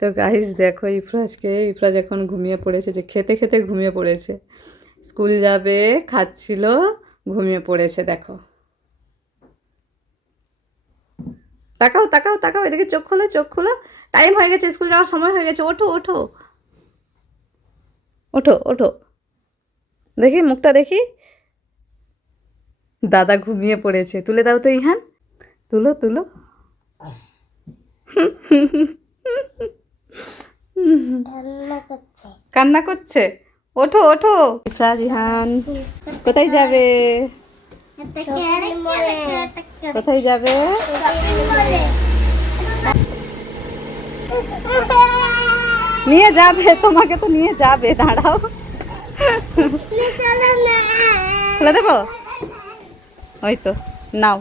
তো গাইস দেখো ইফরাজ এখন ঘুমিয়ে পড়েছে, যে খেতে খেতে ঘুমিয়ে পড়েছে। স্কুল যাবে, খাচ্ছিল, ঘুমিয়ে পড়েছে। দেখো, তাকাও তাকাও তাকাও, এদিকে চোখ খোলো, চোখ খোলো। টাইম হয়ে গেছে, স্কুল যাওয়ার সময় হয়ে গেছে। ওঠো ওঠো ওঠো ওঠো, দেখি মুখটা দেখি। দাদা ঘুমিয়ে পড়েছে, তুলে দাও তো ইহান, তুলো তুলো। কান্না করছে। ওঠো ওঠো। ইফরাজ, ইহান কোথায় যাবে? কোথায় যাবে? নিয়ে যাবে, তোমাকে তো নিয়ে যাবে, দাঁড়াও। খুলে দেবো? ওই তো, নাও।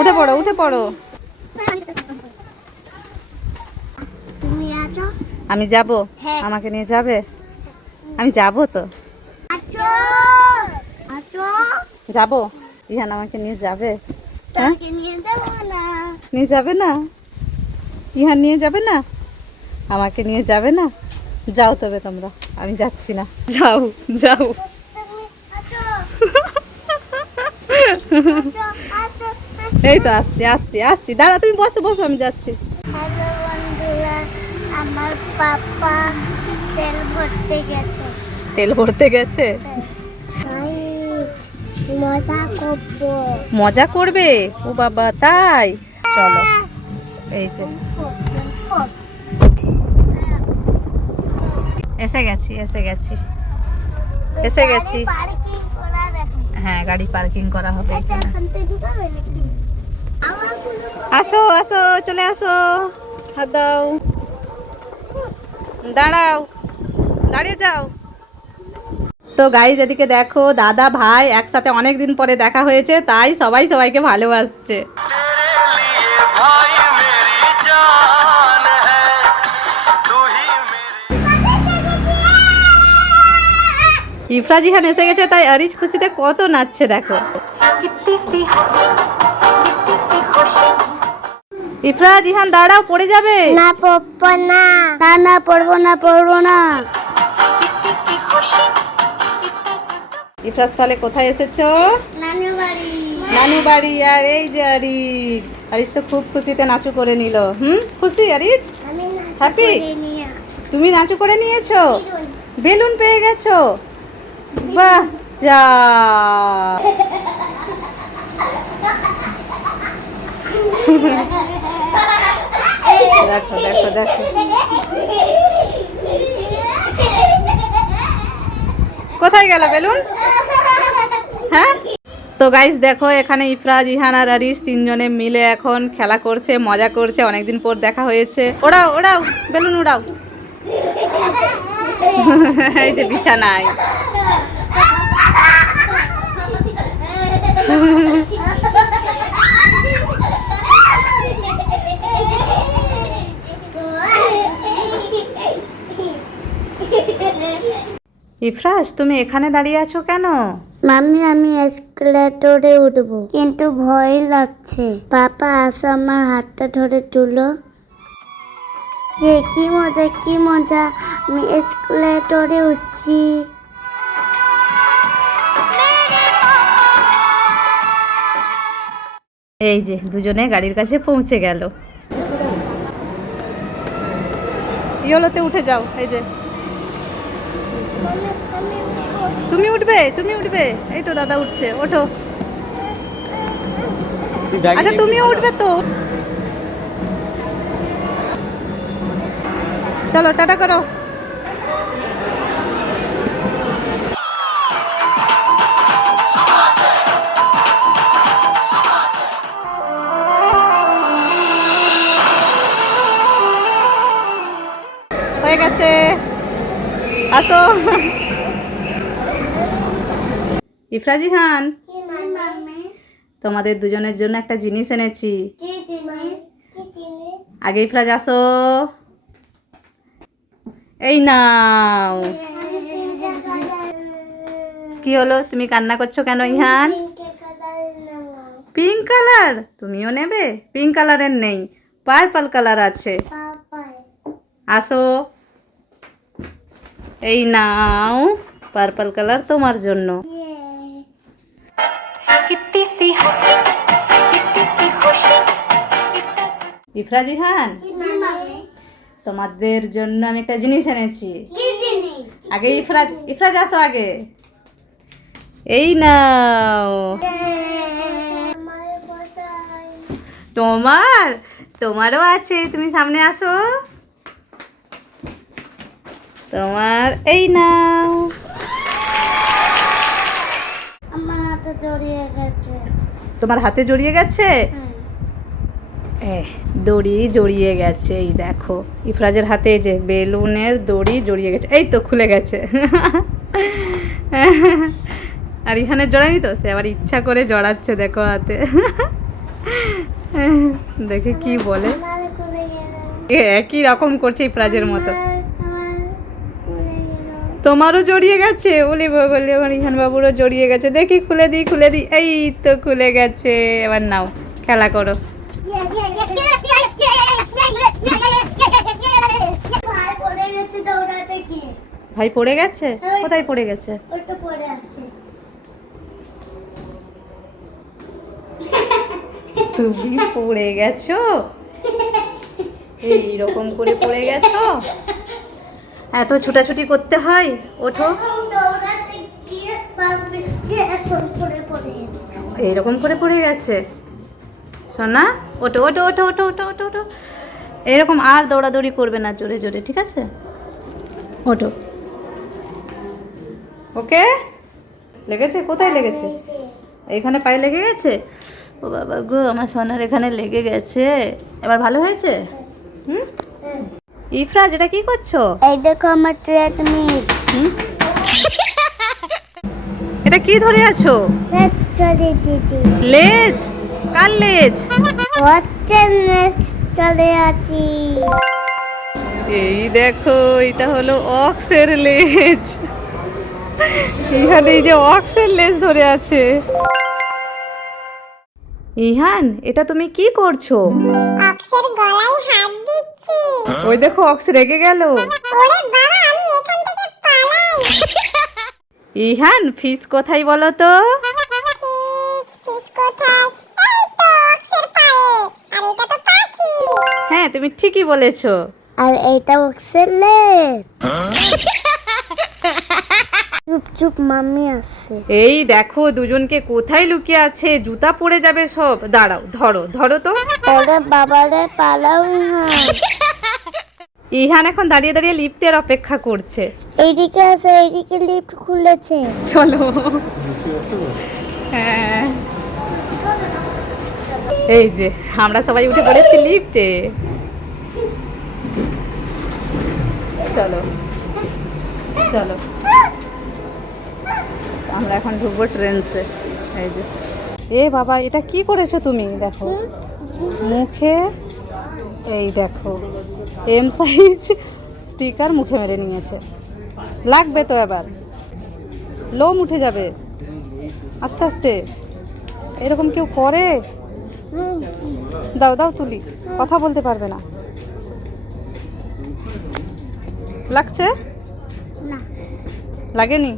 উঠে পড়ো, উঠে পড়ো। আমি যাব? আমাকে নিয়ে যাবে? আমি যাব তো, যাব। ইহান আমাকে নিয়ে যাবে? হ্যাঁ, নিয়ে যাবে না? ইহান নিয়ে যাবে না? আমাকে নিয়ে যাবে না? যাও তবে তোমরা, আমি যাচ্ছি না। যাও যাও। এই তো আসছি আসছি আসছি, দাঁড়া, তুমি বসো বসো, আমি যাচ্ছি। হ্যালো বন্ধুরা, আমার পাপা তেল ভরতে গেছে। তেল ভরতে গেছে? মজা করবো। মজা করবে? ও বাবা, তাই? চলো। এই যে এসে গেছি এসে গেছি এসে গেছি। হ্যাঁ, গাড়ি পার্কিং করা হবে এখানে। আসো আসো, চলে আসো, হাত দাও। দাঁড়াও, দাঁড়িয়ে যাও। তো গাইজ, এদিকে দেখো, দাদা ভাই একসাথে অনেক দিন পরে দেখা হয়েছে, তাই সবাই সবাইকে ভালোবাসছে। ইফরাজ ইহান এসে গেছে, তাই আরিজ খুশিতে কত নাচছে দেখো। ইফরাজ, ইহান দাঁড়াও, পড়ে যাবে। না পড়বো না, না না পড়বো না, পড়বো না। ইফরাজ, তাহলে কোথায় এসেছো? নানু বাড়ি। নানু বাড়ি। আর এই যে আরিজ, আরিজ তো খুব খুশিতে নাচু করে নিল। খুশি আরিজ? হ্যাপি? তুমি নাচু করে নিয়েছো, বেলুন পেয়ে গেছো? বাহ, যা। দেখো দেখো দেখো, কোথায় গেল বেলুন? হ্যাঁ। তো গাইস দেখো, এখানে ইফরাজ, ইহান আর আরিস তিনজনে মিলে এখন খেলা করছে, মজা করছে, অনেকদিন পর দেখা হয়েছে। ওড়াও ওড়াও, বেলুন উড়াও। এই যে বিছানায়। ইফরাজ, তুমি এখানে দাঁড়িয়ে আছো কেন? মাম্মি, আমি এসকেলেটরে উঠবো, কিন্তু ভয় লাগছে। পাপা আসো, আমার হাতটা ধরে তুলো। কি মজা কি মজা, আমি এসকেলেটরে উঠছি। এই যে দুজনে গাড়ির কাছে পৌঁছে গেল। ইয়োলোতে উঠে যাও। এই যে তুমি উঠবে, তুমি উঠবে। এই তো দাদা উঠছে, ওঠো। আচ্ছা, তুমিও উঠবে তো। চলো, টাটা করো। হয়ে গেছে, আসো। ইফরাজি খান, তোমাদের দুজনের জন্য একটা জিনিস এনেছি। আগে ইফরাজ আসো, এই নাও। কি হলো, তুমি কান্না করছো কেন ইহান? পিঙ্ক কালার তুমিও নেবে? পিঙ্ক কালারের নেই, পার্পল কালার আছে। আসো, এই নাও পার্পল কালার তোমার জন্য। ইফরা জিহান, তোমাদের জন্য আমি একটা জিনিস এনেছি। আগে ইফরাজ আসো আগে। এই নাও তোমারও আছে, তুমি সামনে আসো। তোমার এই নাও। আমার হাতে জড়িয়ে গেছে। তোমার হাতে জড়িয়ে গেছে? দড়ি জড়িয়ে গেছে, এই দেখো ইফরাজের হাতে যে বেলুনের দড়ি জড়িয়ে গেছে, এই তো খুলে গেছে। আর এখানে জড়ায়নি তো, সে আবার ইচ্ছা করে জড়াচ্ছে, দেখো হাতে। দেখে কি বলে, একই রকম করছে ইফরাজের মতো। তোমারও জড়িয়ে গেছে? বলি বলি আমার ইহান বাবুরও জড়িয়ে গেছে, দেখি খুলে দিই। এই তো খুলে গেছে, এবার নাও খেলা করো। ভাই পড়ে গেছে? কোথায় পড়ে গেছে? তুমি পড়ে গেছো? এইরকম করে পড়ে গেছো? এত ছুটাছুটি করতে হয়? ওঠো। এইরকম করে পড়ে গেছে সোনা, ওঠো ওঠো ওঠো ওঠো ওঠো ওঠো ওঠো। এরকম আর দৌড়াদৌড়ি করবে না, জোরে জোরে, ঠিক আছে? ওঠো। ওকে, লেগেছে? কোথায় লেগেছে? এইখানে পায়ে লেগে গেছে? ও বাবা গো, আমার সোনার এখানে লেগে গেছে। এবার ভালো হয়েছে? হুম। ইফরাজ, এটা কি করছো? এই দেখো আমার ট্রেডমিল। এটা কি ধরে আছো? লেজ? কার লেজ? চলে আছি। এই দেখো, এটা হলো অক্সের লেজ। এখানে এই যে অক্সের লেজ ধরে আছে। ইহান, এটা তুমি কি করছো? অক্সের গলায় হাত দিচ্ছি। ওই দেখো, অক্স রেগে গেল। ওরে বাবা, আমি এখান থেকে পালাই। ইহান, ফিস কোথায় বলো তো? ফিস কোথায়? এই তো অক্সের পায়ে। আর এটা তো পাখি। হ্যাঁ, তুমি ঠিকই বলেছো। আর এইটা অক্সের লেজ। চুপ চুপ, মাম্মি আসছে। এই দেখো দুজনকে কোথায় লুকিয়ে আছে, জুতা পড়ে যাবে সব। দাঁড়াও, ধরো ধরো তো। ওরে বাবারে, পালাও না। ইহান এখন দাঁড়িয়ে দাঁড়িয়ে লিফটের অপেক্ষা করছে। এইদিকে আসো, এইদিকে লিফট খুলেছে। চলো। হ্যাঁ, এই যে আমরা সবাই উঠে পড়েছি লিফটে। চলো চলো, আমরা এখন ঢুকবো ট্রেনসে। এই যে, এ বাবা, এটা কি করেছো তুমি? দেখো মুখে, এই দেখো এম সাইজ স্টিকার মুখে মেরে নিয়েছে। লাগবে তো, এবার লোম উঠে যাবে। আস্তে আস্তে, এরকম কেউ করে? দাও দাও তুলি, কথা বলতে পারবে না। লাগছে? না, লাগেনি?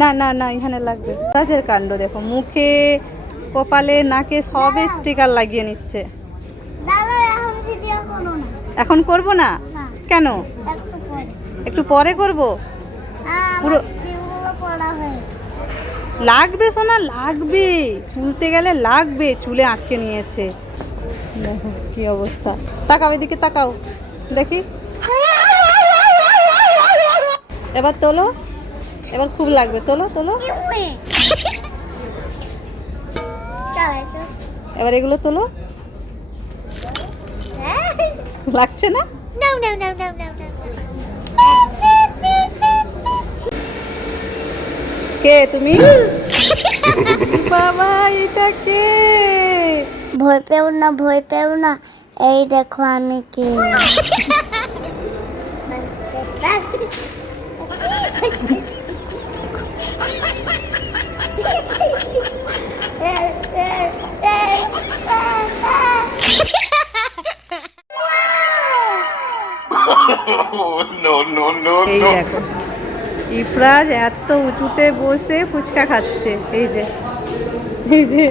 না না না, এখানে লাগবে। কাজের কাণ্ড দেখো, মুখে কপালে নাকে সবে স্টিকার লাগিয়ে নিচ্ছে। এখন করব না? কেন? একটু পরে করব। পুরো লাগবে সোনা, লাগবে, তুলতে গেলে লাগবে। চুলে আটকে নিয়েছে, দেখো কি অবস্থা। তাকাও এদিকে, তাকাও দেখি। এবার তোলো, এবার খুব লাগবে। তোলো তোলো, এবার এগুলো তোলো। লাগছে না? কে তুমি? বাবা, এটা কে? ভয় পেও না, ভয় পেও না। এই দেখো আমি কে। এই দেখো ইফরাজ এত উঁচুতে বসে ফুচকা খাচ্ছে। এই যে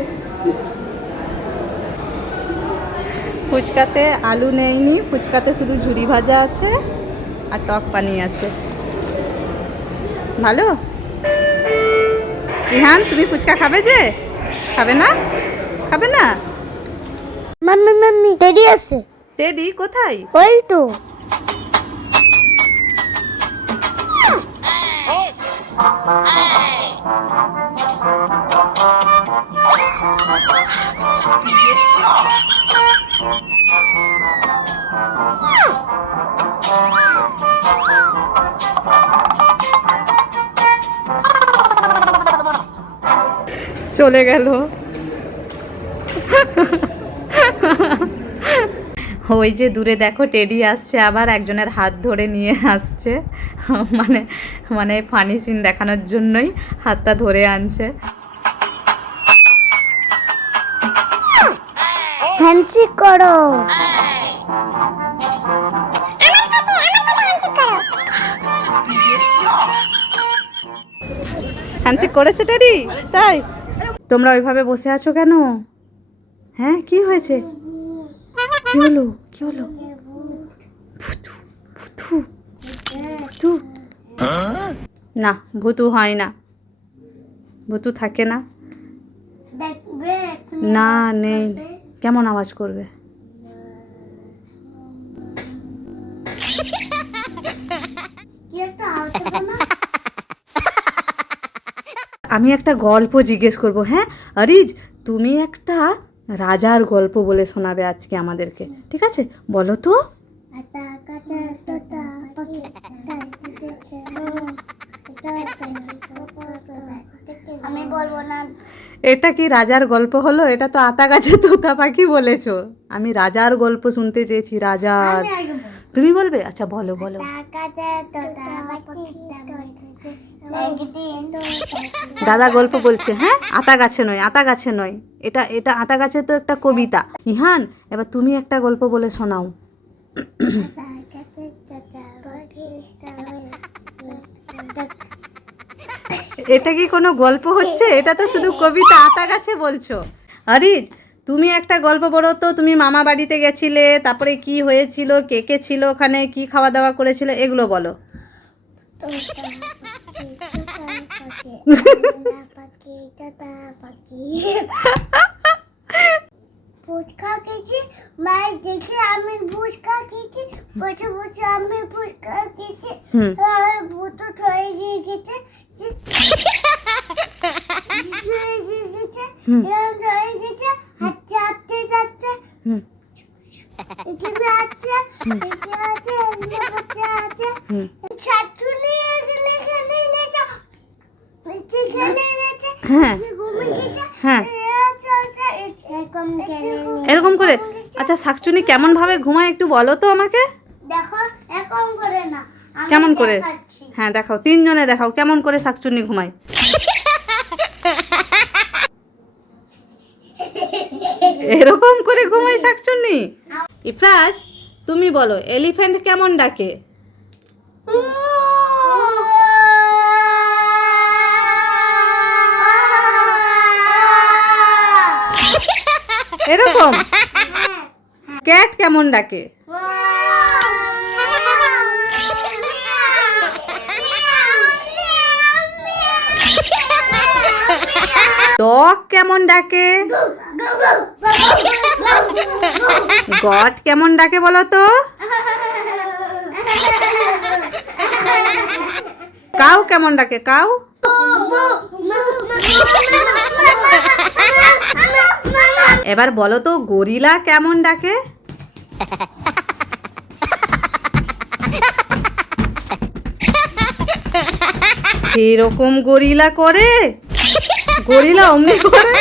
ফুচকাতে আলু নেয়নি, ফুচকাতে শুধু ঝুরি ভাজা আছে আর টক পানি আছে। ভালো। ইহান তুমি ফুচকা খাবে যে? খাবে না? খাবে না? মাম্মি টেডি আছে। টেডি কোথায়? ওই তো। চলে গেল। ওই যে দূরে দেখো টেডি আসছে, আবার একজনের হাত ধরে নিয়ে আসছে, মানে মানে ফানি সিন দেখানোর জন্যই হাতটা ধরে আনছে। হ্যান্ডশেক করো। হ্যান্ডশেক করেছে টেডি? তাই তোমরা ওইভাবে বসে আছো কেন? হ্যাঁ কি হয়েছে? কি হলো? কি হলো? ভুতু ভুতু ভুতু। না ভুতু হয় না, ভুতু থাকে না। না নেই। কেমন আওয়াজ করবে? আমি একটা গল্প জিজ্ঞেস করব। হ্যাঁ আরিজ, তুমি একটা রাজার গল্প বলে শোনাবে আজকে আমাদেরকে, ঠিক আছে? বলো তো। আমি বলবো না। এটা কি রাজার গল্প হলো? এটা তো আতা গাছে তোতা পাখি বলেছো। আমি রাজার গল্প শুনতে চেয়েছি, রাজার। তুমি বলবে? আচ্ছা বলো বলো। দাদা গল্প বলছে। হ্যাঁ আতা গাছে নয়, আতা গাছে নয়, এটা এটা আতা গাছে তো একটা কবিতা। ইহান এবার তুমি একটা গল্প বলে শোনাও। এটা কি কোনো গল্প হচ্ছে? এটা তো শুধু কবিতা, আতা গাছে বলছো। আরিজ তুমি একটা গল্প বলো তো। তুমি মামা বাড়িতে গেছিলে, তারপরে কি হয়েছিল, কে কে ছিল ওখানে, কি খাওয়া দাওয়া করেছিলে, এগুলো বলো। ফুচকা খেয়েছি, মায়ের দেখে আমি ফুচকা খেয়েছি, বসে বসে আমি ফুচকা খেয়েছি, আর ভূত হয়ে গিয়ে গেছে, হাঁটতে হাঁটতে যাচ্ছে, এখানে আছে, এখানে আছে, এখানে আছে, ছাত্রী এখানে এখানে এনেছে, এখানে এনেছে, ঘুমিয়ে গেছে, এরকম করে। আচ্ছা শাকচুনি কেমন ভাবে ঘুমায় একটু বলো তো আমাকে। দেখো এরকম করে না, কেমন করে? হ্যাঁ দেখাও, তিনজনে দেখাও কেমন করে শাকচুনি ঘুমায়। এরকম করে ঘুমায় শাকচুনি। ইফরাজ তুমি বলো, এলিফ্যান্ট কেমন ডাকে? এরকম। ক্যাট কেমন ডাকে? ডগ কেমন ডাকে? গট কেমন ডাকে বলো তো? কাউ কেমন ডাকে? কাউ? এবার বলো তো গরিলা কেমন ডাকে? এরকম গরিলা করে? গরিলা অমনি করে?